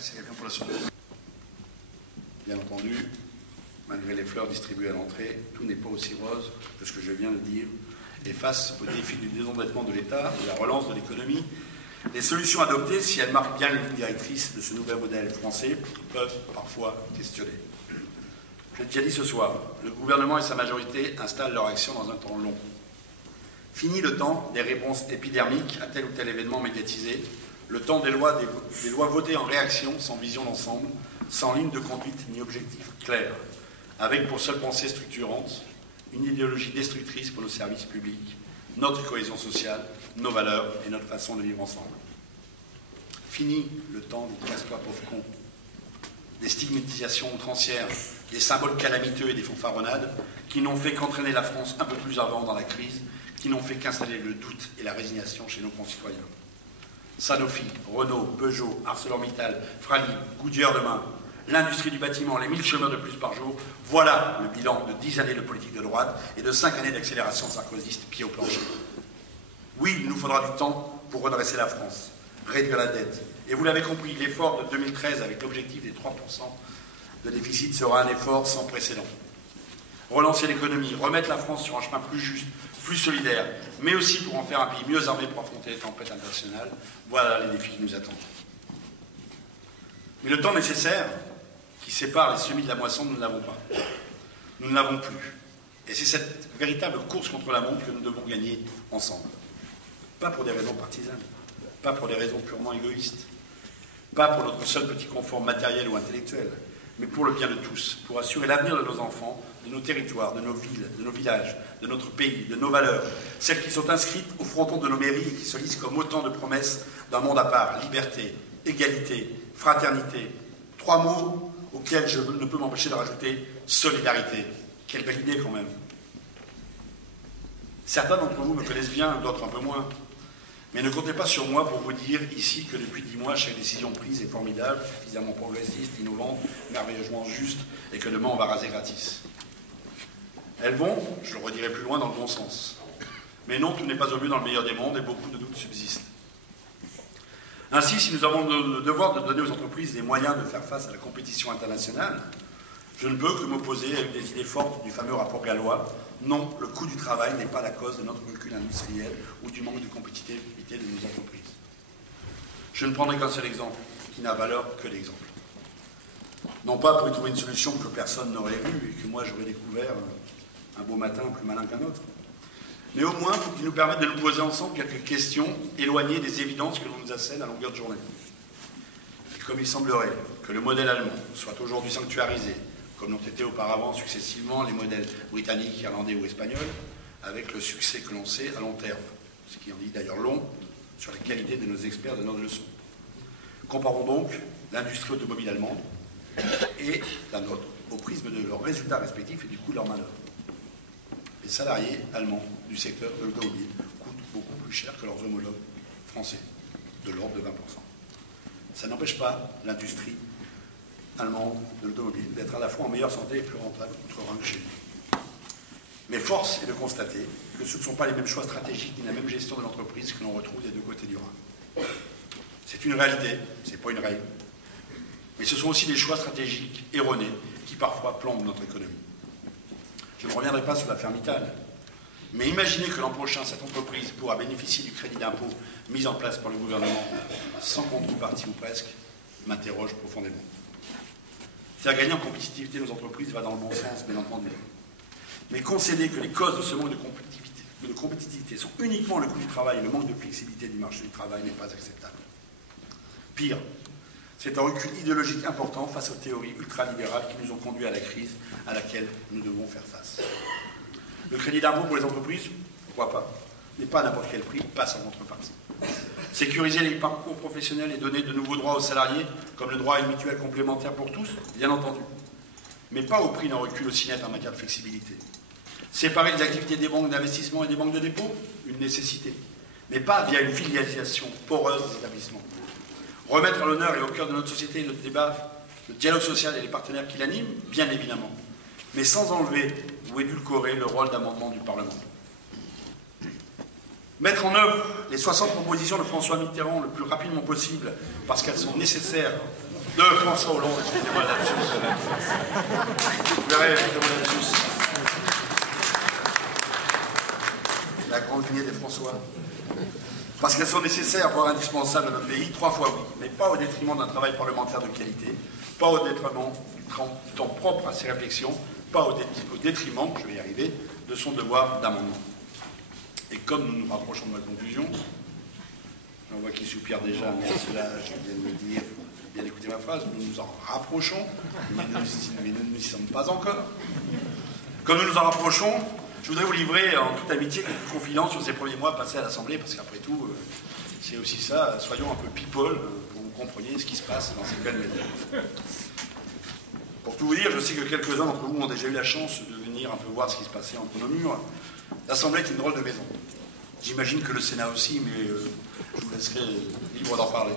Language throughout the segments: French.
c'est quelqu'un pour la seconde. Bien entendu, malgré les fleurs distribuées à l'entrée, tout n'est pas aussi rose que ce que je viens de dire. Et face au défi du désendettement de l'État, de la relance de l'économie, les solutions adoptées, si elles marquent bien la ligne directrice de ce nouvel modèle français, peuvent parfois questionner. Je l'ai déjà dit ce soir, le gouvernement et sa majorité installent leur action dans un temps long. Fini le temps des réponses épidermiques à tel ou tel événement médiatisé, le temps des lois votées en réaction, sans vision d'ensemble, sans ligne de conduite ni objectif clair, avec pour seule pensée structurante une idéologie destructrice pour nos services publics, notre cohésion sociale, nos valeurs et notre façon de vivre ensemble. Fini le temps des casse-toi pauvres cons, des stigmatisations outrancières, des symboles calamiteux et des fanfaronnades qui n'ont fait qu'entraîner la France un peu plus avant dans la crise, qui n'ont fait qu'installer le doute et la résignation chez nos concitoyens. Sanofi, Renault, Peugeot, ArcelorMittal, Fralib, Goodyear demain, l'industrie du bâtiment, les 1000 chômeurs de plus par jour, voilà le bilan de 10 années de politique de droite et de 5 années d'accélération sarkozyste pied au plancher. Oui, il nous faudra du temps pour redresser la France, réduire la dette. Et vous l'avez compris, l'effort de 2013 avec l'objectif des 3% de déficit sera un effort sans précédent. Relancer l'économie, remettre la France sur un chemin plus juste, plus solidaire, mais aussi pour en faire un pays mieux armé pour affronter les tempêtes internationales, voilà les défis qui nous attendent. Mais le temps nécessaire qui sépare les semis de la moisson, nous ne l'avons pas. Nous ne l'avons plus. Et c'est cette véritable course contre la montre que nous devons gagner ensemble. Pas pour des raisons partisanes, pas pour des raisons purement égoïstes, pas pour notre seul petit confort matériel ou intellectuel, mais pour le bien de tous, pour assurer l'avenir de nos enfants, de nos territoires, de nos villes, de nos villages, de notre pays, de nos valeurs, celles qui sont inscrites au fronton de nos mairies et qui se lisent comme autant de promesses d'un monde à part, liberté, égalité, fraternité. 3 mots auxquels je ne peux m'empêcher de rajouter solidarité. Quelle belle idée quand même. Certains d'entre vous me connaissent bien, d'autres un peu moins. Mais ne comptez pas sur moi pour vous dire ici que depuis 10 mois, chaque décision prise est formidable, suffisamment progressiste, innovante, merveilleusement juste, et que demain on va raser gratis. Elles vont, je le redirai plus loin, dans le bon sens. Mais non, tout n'est pas au mieux dans le meilleur des mondes et beaucoup de doutes subsistent. Ainsi, si nous avons le devoir de donner aux entreprises les moyens de faire face à la compétition internationale, je ne peux que m'opposer avec des idées fortes du fameux rapport Gallois. Non, le coût du travail n'est pas la cause de notre recul industriel ou du manque de compétitivité de nos entreprises. Je ne prendrai qu'un seul exemple, qui n'a valeur que l'exemple. Non pas pour y trouver une solution que personne n'aurait vue et que moi j'aurais découvert un beau matin plus malin qu'un autre, mais au moins pour qu'il nous permette de nous poser ensemble quelques questions éloignées des évidences que l'on nous assène à longueur de journée. Et comme il semblerait que le modèle allemand soit aujourd'hui sanctuarisé, comme l'ont été auparavant successivement les modèles britanniques, irlandais ou espagnols, avec le succès que l'on sait à long terme, ce qui en dit d'ailleurs long sur la qualité de nos experts de nos leçons. Comparons donc l'industrie automobile allemande et la nôtre au prisme de leurs résultats respectifs et du coût de leur manœuvre. Les salariés allemands du secteur de l'automobile coûtent beaucoup plus cher que leurs homologues français, de l'ordre de 20%. Ça n'empêche pas l'industrie allemande de l'automobile d'être à la fois en meilleure santé et plus rentable outre-Rhin que chez nous. Mais force est de constater que ce ne sont pas les mêmes choix stratégiques ni la même gestion de l'entreprise que l'on retrouve des deux côtés du Rhin. C'est une réalité, ce n'est pas une règle. Mais ce sont aussi des choix stratégiques erronés qui parfois plombent notre économie. Je ne reviendrai pas sur l'affaire Mittal, mais imaginez que l'an prochain, cette entreprise pourra bénéficier du crédit d'impôt mis en place par le gouvernement sans contrepartie ou presque, m'interroge profondément. Faire gagner en compétitivité nos entreprises va dans le bon sens, bien entendu. Mais concéder que les causes de ce manque de compétitivité sont uniquement le coût du travail et le manque de flexibilité du marché du travail n'est pas acceptable. Pire, c'est un recul idéologique important face aux théories ultralibérales qui nous ont conduits à la crise à laquelle nous devons faire face. Le crédit d'impôt pour les entreprises, pourquoi pas, mais pas à n'importe quel prix, pas sans contrepartie. Sécuriser les parcours professionnels et donner de nouveaux droits aux salariés, comme le droit à une mutuelle complémentaire pour tous, bien entendu. Mais pas au prix d'un recul aussi net en matière de flexibilité. Séparer les activités des banques d'investissement et des banques de dépôt, une nécessité. Mais pas via une filialisation poreuse des établissements. Remettre à l'honneur et au cœur de notre société le débat, le dialogue social et les partenaires qui l'animent, bien évidemment. Mais sans enlever ou édulcorer le rôle d'amendement du Parlement. Mettre en œuvre les 60 propositions de François Mitterrand le plus rapidement possible, parce qu'elles sont nécessaires De François Hollande, excusez-moi, lapsus. Vous verrez, excusez-moi, lapsus. La grande lignée des François. Parce qu'elles sont nécessaires, voire indispensables à notre pays, 3 fois oui, mais pas au détriment d'un travail parlementaire de qualité, pas au détriment du temps propre à ses réflexions, pas au détriment, je vais y arriver, de son devoir d'amendement. Et comme nous nous rapprochons de ma conclusion, on voit qu'il soupire déjà, mais cela, je viens de me dire, bien écouter ma phrase, nous nous en rapprochons, mais nous n'y sommes pas encore. Comme nous nous en rapprochons, je voudrais vous livrer en toute amitié quelques confidences sur ces premiers mois passés à l'Assemblée, parce qu'après tout, c'est aussi ça, soyons un peu people, pour que vous compreniez ce qui se passe dans ces belles méthodes. Pour tout vous dire, je sais que quelques-uns d'entre vous ont déjà eu la chance de venir un peu voir ce qui se passait entre nos murs. L'Assemblée est une drôle de maison. J'imagine que le Sénat aussi, mais je vous laisserai libre d'en parler.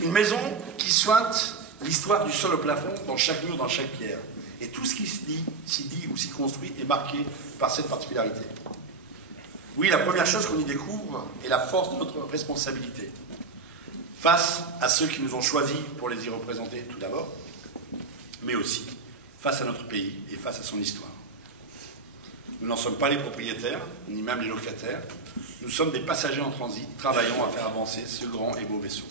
Une maison qui sointe l'histoire du sol au plafond, dans chaque mur, dans chaque pierre. Et tout ce qui s'y dit ou s'y construit est marqué par cette particularité. Oui, la première chose qu'on y découvre est la force de notre responsabilité. Face à ceux qui nous ont choisis pour les y représenter tout d'abord, mais aussi face à notre pays et face à son histoire. Nous n'en sommes pas les propriétaires, ni même les locataires. Nous sommes des passagers en transit, travaillant à faire avancer ce grand et beau vaisseau.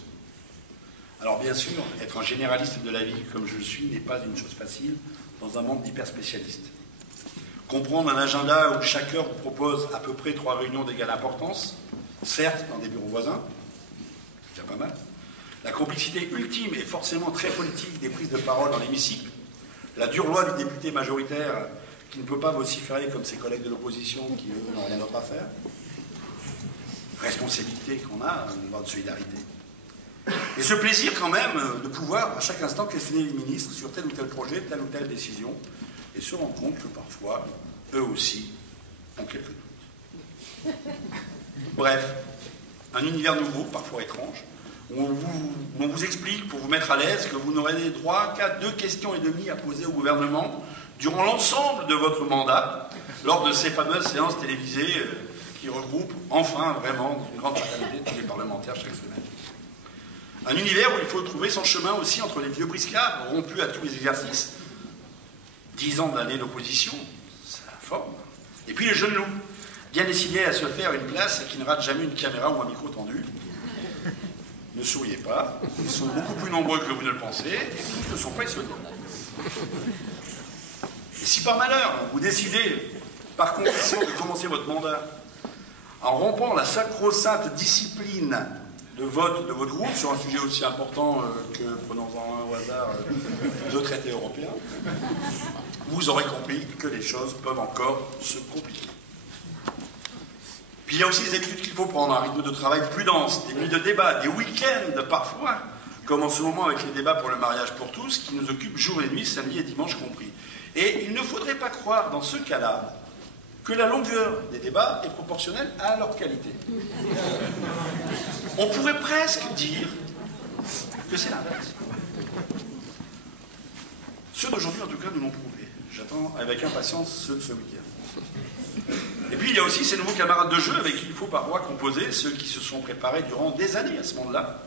Alors bien sûr, être un généraliste de la vie comme je le suis n'est pas une chose facile dans un monde d'hyperspécialistes. Comprendre un agenda où chaque heure vous propose à peu près 3 réunions d'égale importance, certes dans des bureaux voisins, c'est déjà pas mal. La complicité ultime et forcément très politique des prises de parole dans l'hémicycle, la dure loi du député majoritaire qui ne peut pas vociférer comme ses collègues de l'opposition qui, eux, n'ont rien d'autre à faire. Responsabilité qu'on a, une forme de solidarité. Et ce plaisir quand même de pouvoir à chaque instant questionner les ministres sur tel ou tel projet, telle ou telle décision, et se rendre compte que parfois, eux aussi, ont quelques doutes. Bref, un univers nouveau, parfois étrange, où on vous explique, pour vous mettre à l'aise, que vous n'aurez droit qu'à 2 questions et demie à poser au gouvernement durant l'ensemble de votre mandat, lors de ces fameuses séances télévisées qui regroupent enfin vraiment une grande fraternité tous les parlementaires chaque semaine. Un univers où il faut trouver son chemin aussi entre les vieux briscards rompus à tous les exercices, 10 ans d'années d'opposition, ça forme, et puis les jeunes loups, bien décidés à se faire une place et qui ne ratent jamais une caméra ou un micro tendu. Ne souriez pas, ils sont beaucoup plus nombreux que vous ne le pensez, et tous ne sont pas isolés. Et si par malheur, vous décidez, par conviction, de commencer votre mandat en rompant la sacro-sainte discipline de vote de votre groupe sur un sujet aussi important que, prenons-en un au hasard, le traité européen, vous aurez compris que les choses peuvent encore se compliquer. Puis il y a aussi les habitudes qu'il faut prendre, un rythme de travail plus dense, des nuits de débat, des week-ends parfois, comme en ce moment avec les débats pour le mariage pour tous, qui nous occupent jour et nuit, samedi et dimanche compris. Et il ne faudrait pas croire dans ce cas-là que la longueur des débats est proportionnelle à leur qualité. On pourrait presque dire que c'est l'inverse. Ceux d'aujourd'hui, en tout cas, nous l'ont prouvé. J'attends avec impatience ceux de ce week-end. Et puis, il y a aussi ces nouveaux camarades de jeu avec qui il faut parfois composer, ceux qui se sont préparés durant des années à ce monde-là,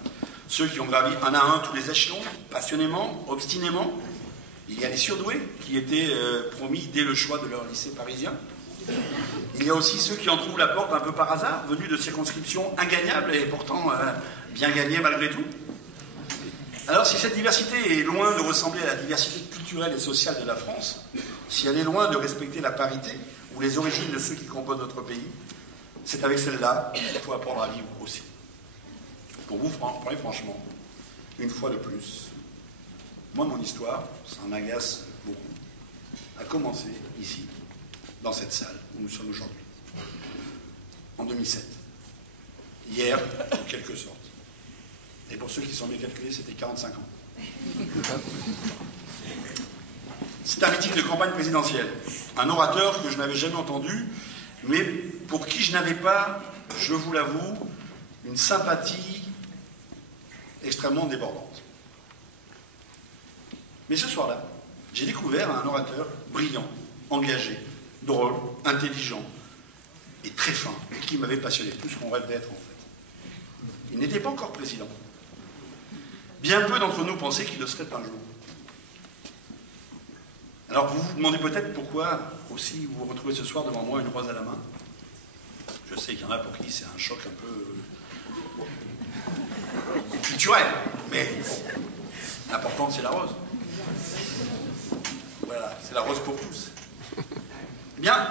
ceux qui ont gravi un à un tous les échelons, passionnément, obstinément. Il y a les surdoués qui étaient promis dès le choix de leur lycée parisien. Il y a aussi ceux qui en trouvent la porte un peu par hasard, venus de circonscriptions ingagnables et pourtant bien gagnées malgré tout. Alors si cette diversité est loin de ressembler à la diversité culturelle et sociale de la France, si elle est loin de respecter la parité ou les origines de ceux qui composent notre pays, c'est avec celle-là qu'il faut apprendre à vivre aussi. Pour vous parler franchement, une fois de plus, moi mon histoire, ça m'agace beaucoup, a commencé ici, dans cette salle où nous sommes aujourd'hui, en 2007. Hier, en quelque sorte. Et pour ceux qui sont bien calculés, c'était 45 ans. C'est un meeting de campagne présidentielle. Un orateur que je n'avais jamais entendu, mais pour qui je n'avais pas, je vous l'avoue, une sympathie extrêmement débordante. Mais ce soir-là, j'ai découvert un orateur brillant, engagé, drôle, intelligent et très fin, et qui m'avait passionné, tout ce qu'on rêve d'être en fait. Il n'était pas encore président. Bien peu d'entre nous pensaient qu'il le serait un jour. Alors vous vous demandez peut-être pourquoi aussi vous vous retrouvez ce soir devant moi une rose à la main. Je sais qu'il y en a pour qui c'est un choc un peu culturel, mais l'important c'est la rose. Voilà, c'est la rose pour tous. Bien,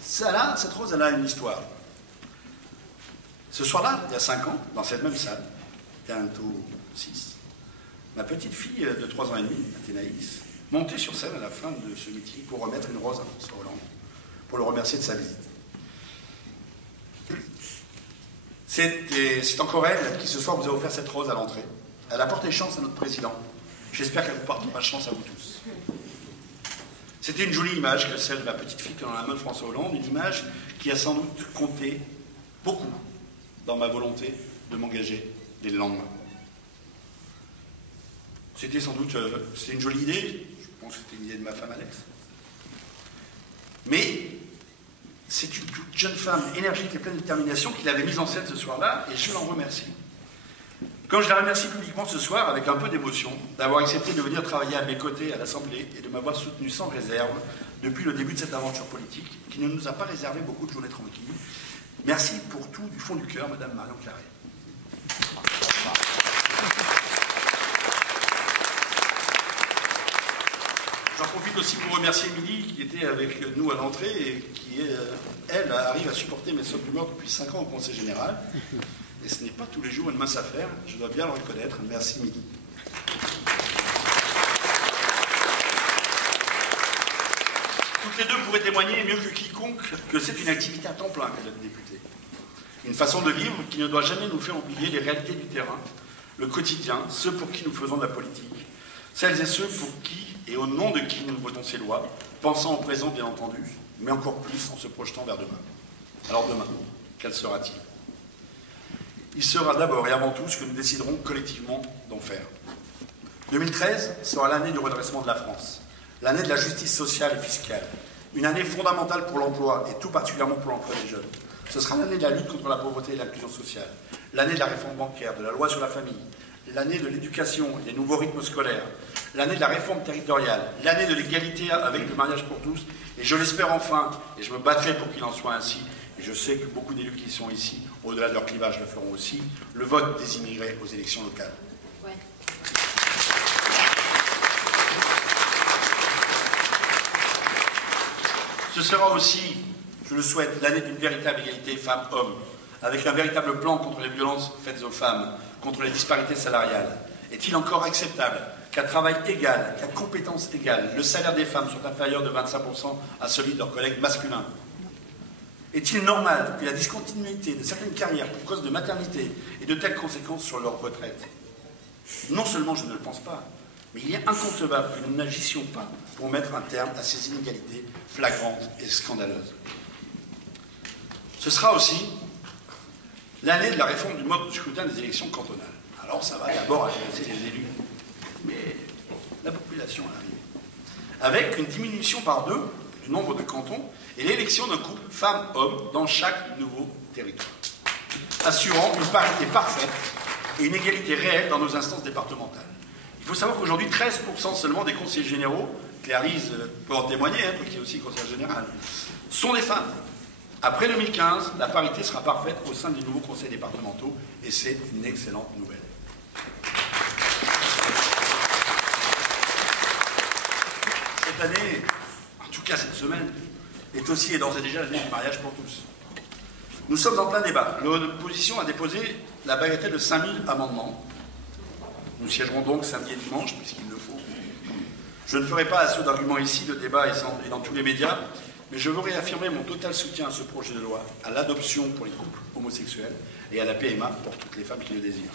cette rose elle a une histoire. Ce soir-là, il y a 5 ans, dans cette même salle, bientôt 6, ma petite fille de 3 ans et demi, Athénaïs, montait sur scène à la fin de ce meeting pour remettre une rose à François Hollande, pour le remercier de sa visite. C'est encore elle qui ce soir vous a offert cette rose à l'entrée. Elle a porté chance à notre président. J'espère qu'elle vous portera chance à vous tous. C'était une jolie image que celle de ma petite fille dans la main de François Hollande, une image qui a sans doute compté beaucoup dans ma volonté de m'engager dès le lendemain. C'était sans doute une jolie idée, je pense que c'était une idée de ma femme Alex. Mais c'est une toute jeune femme énergique et pleine de détermination qui l'avait mise en scène ce soir-là, et je l'en remercie. Quand je la remercie publiquement ce soir, avec un peu d'émotion, d'avoir accepté de venir travailler à mes côtés à l'Assemblée et de m'avoir soutenu sans réserve depuis le début de cette aventure politique, qui ne nous a pas réservé beaucoup de journées tranquilles. Merci pour tout du fond du cœur, Madame Marion Claret. J'en profite aussi pour remercier Émilie qui était avec nous à l'entrée et qui, elle, arrive à supporter mes sautes d'humeur depuis 5 ans au Conseil Général. Et ce n'est pas tous les jours une mince affaire, je dois bien le reconnaître. Merci Émilie. Toutes les deux pourraient témoigner mieux que quiconque que c'est une activité à temps plein que d'être députée. Une façon de vivre qui ne doit jamais nous faire oublier les réalités du terrain, le quotidien, ceux pour qui nous faisons de la politique, celles et ceux pour qui et au nom de qui nous votons ces lois, pensant au présent bien entendu, mais encore plus en se projetant vers demain. Alors demain, quel sera-t-il ? Il sera d'abord et avant tout ce que nous déciderons collectivement d'en faire. 2013 sera l'année du redressement de la France, l'année de la justice sociale et fiscale, une année fondamentale pour l'emploi et tout particulièrement pour l'emploi des jeunes. Ce sera l'année de la lutte contre la pauvreté et l'inclusion sociale, l'année de la réforme bancaire, de la loi sur la famille, l'année de l'éducation et des nouveaux rythmes scolaires, l'année de la réforme territoriale, l'année de l'égalité avec le mariage pour tous, et je l'espère enfin, et je me battrai pour qu'il en soit ainsi, et je sais que beaucoup d'élus qui sont ici, au-delà de leur clivage, le feront aussi, le vote des immigrés aux élections locales. Ouais. Ce sera aussi, je le souhaite, l'année d'une véritable égalité femmes-hommes, avec un véritable plan contre les violences faites aux femmes, contre les disparités salariales. Est-il encore acceptable qu'à travail égal, qu'à compétences égales, le salaire des femmes soit inférieur de 25% à celui de leurs collègues masculins ? Est-il normal que la discontinuité de certaines carrières pour cause de maternité ait de telles conséquences sur leur retraite? Non seulement je ne le pense pas, mais il est inconcevable que nous n'agissions pas pour mettre un terme à ces inégalités flagrantes et scandaleuses. Ce sera aussi l'année de la réforme du mode de scrutin des élections cantonales. Alors ça va d'abord intéresser les élus, mais la population arrive. Avec une diminution par 2 du nombre de cantons et l'élection d'un couple femmes-hommes dans chaque nouveau territoire, assurant une parité parfaite et une égalité réelle dans nos instances départementales. Il faut savoir qu'aujourd'hui, 13% seulement des conseillers généraux, Clarisse peut en témoigner, qui est aussi conseillère générale, sont des femmes. Après 2015, la parité sera parfaite au sein des nouveaux conseils départementaux, et c'est une excellente nouvelle. Cette année, en tout cas cette semaine, est aussi et d'ores et déjà l'année du mariage pour tous. Nous sommes en plein débat. L'opposition a déposé la bagatelle de 5000 amendements. Nous siégerons donc samedi et dimanche, puisqu'il le faut. Je ne ferai pas assaut d'arguments ici, le débat est dans tous les médias, mais je veux réaffirmer mon total soutien à ce projet de loi, à l'adoption pour les couples homosexuels et à la PMA pour toutes les femmes qui le désirent.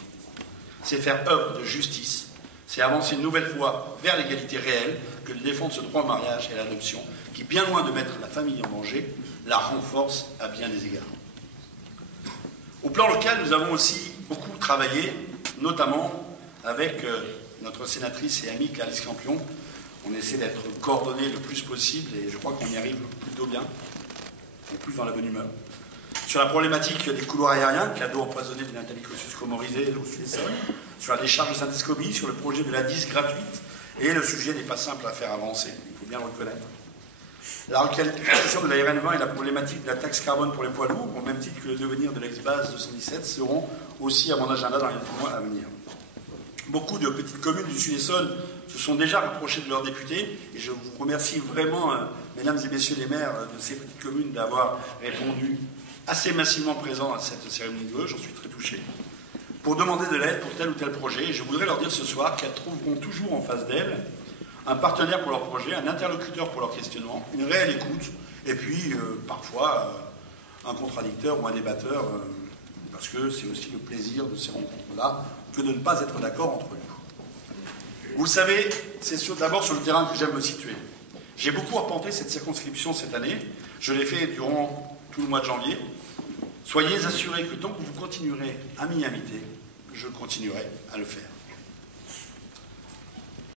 C'est faire œuvre de justice, c'est avancer une nouvelle fois vers l'égalité réelle que de défendre ce droit au mariage et à l'adoption, qui, bien loin de mettre la famille en danger, la renforce à bien des égards. Au plan local, nous avons aussi beaucoup travaillé, notamment avec notre sénatrice et amie Clarisse Campion. On essaie d'être coordonnés le plus possible et je crois qu'on y arrive plutôt bien, en plus dans la bonne humeur, Sur la problématique des couloirs aériens, cadeau empoisonné de Nathalie Kosciusko-Morizet au Sud-Essonne, sur la décharge de Saint-Escobie, sur le projet de la 10 gratuite, et le sujet n'est pas simple à faire avancer, il faut bien le reconnaître. La requalification de la RN20 et la problématique de la taxe carbone pour les poids lourds, au même titre que le devenir de l'ex-base 217, seront aussi à mon agenda dans les mois à venir. Beaucoup de petites communes du Sud-Essonne se sont déjà rapprochées de leurs députés, et je vous remercie vraiment, mesdames et messieurs les maires de ces petites communes, d'avoir répondu assez massivement présent à cette cérémonie de vœux, j'en suis très touché, pour demander de l'aide pour tel ou tel projet. Et je voudrais leur dire ce soir qu'elles trouveront toujours en face d'elles un partenaire pour leur projet, un interlocuteur pour leur questionnement, une réelle écoute, et puis parfois un contradicteur ou un débatteur, parce que c'est aussi le plaisir de ces rencontres-là que de ne pas être d'accord entre nous. Vous le savez, c'est d'abord sur le terrain que j'aime me situer. J'ai beaucoup arpenté cette circonscription cette année, je l'ai fait durant tout le mois de janvier. Soyez assurés que tant que vous continuerez à m'y inviter, je continuerai à le faire.